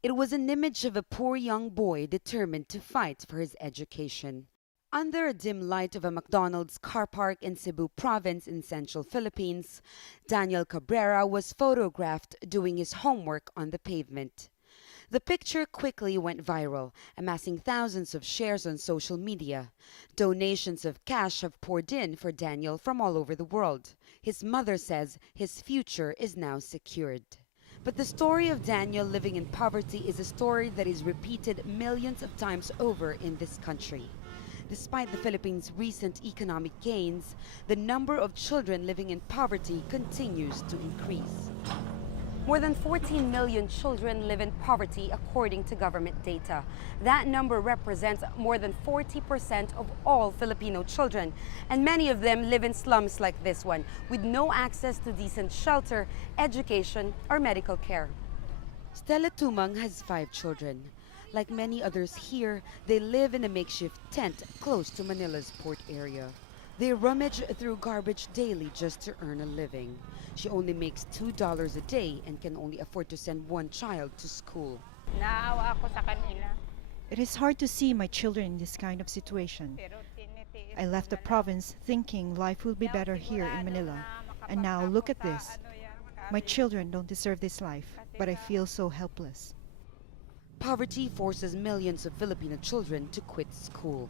It was an image of a poor young boy determined to fight for his education. Under a dim light of a McDonald's car park in Cebu province in central Philippines, Daniel Cabrera was photographed doing his homework on the pavement. The picture quickly went viral, amassing thousands of shares on social media. Donations of cash have poured in for Daniel from all over the world. His mother says his future is now secured. But the story of Daniel living in poverty is a story that is repeated millions of times over in this country. Despite the Philippines' recent economic gains, the number of children living in poverty continues to increase. More than 14 million children live in poverty according to government data. That number represents more than 40% of all Filipino children, and many of them live in slums like this one, with no access to decent shelter, education, or medical care. Stella Tumang has 5 children. Like many others here, they live in a makeshift tent close to Manila's port area. They rummage through garbage daily just to earn a living. She only makes $2 a day and can only afford to send one child to school. Naawa ako sa kanila. It is hard to see my children in this kind of situation. I left the province thinking life will be better here in Manila. And now look at this. My children don't deserve this life, but I feel so helpless. Poverty forces millions of Filipino children to quit school.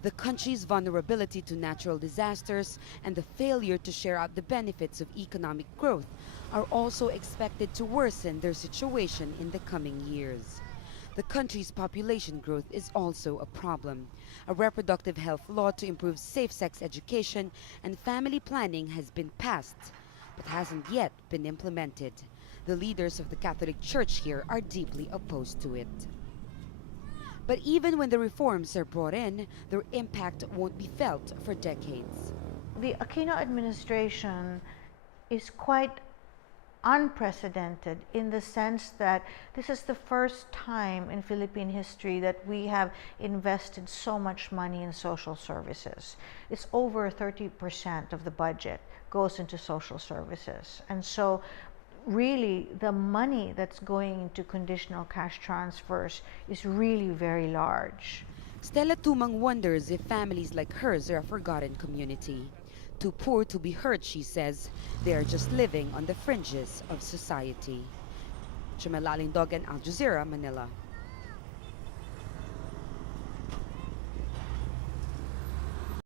The country's vulnerability to natural disasters and the failure to share out the benefits of economic growth are also expected to worsen their situation in the coming years. The country's population growth is also a problem. A reproductive health law to improve safe-sex education and family planning has been passed, but hasn't yet been implemented. The leaders of the Catholic Church here are deeply opposed to it. But even when the reforms are brought in, their impact won't be felt for decades. The Aquino administration is quite unprecedented in the sense that this is the first time in Philippine history that we have invested so much money in social services. It's over 30% of the budget goes into social services. And so really the money that's going into conditional cash transfers is really very large. Stella Tumang wonders if families like hers are a forgotten community. Too poor to be heard, she says. They are just living on the fringes of society. Chumela Alindog and Al Jazeera, Manila.